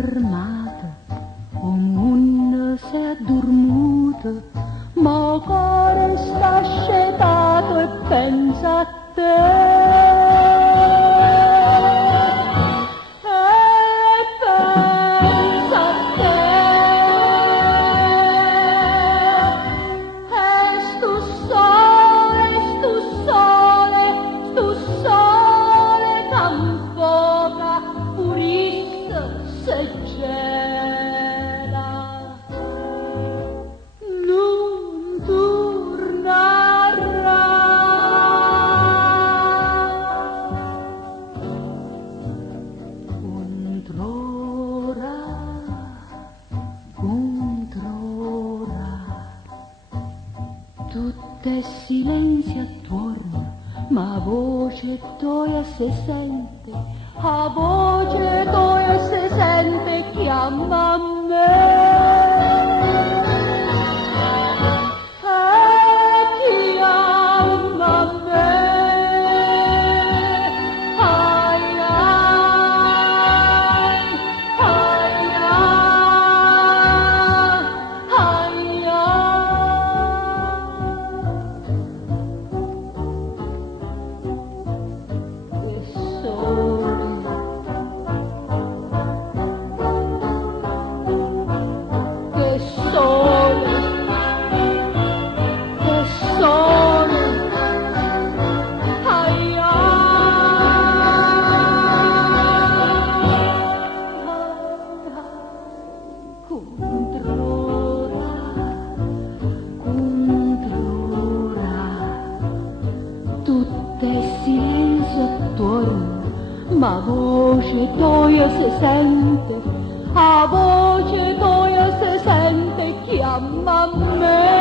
fermata, ognuno si è dormito, ma cuore sta scetato e pensa a te. Tutto è silenzio attorno, ma voce tua si sente, a voce tua si sente, chiama me. Chiama me. Ai, ai, ai, ai, tutto è silenzio attorno, ma voce tua si sente, a voce tua si sente, chiama me.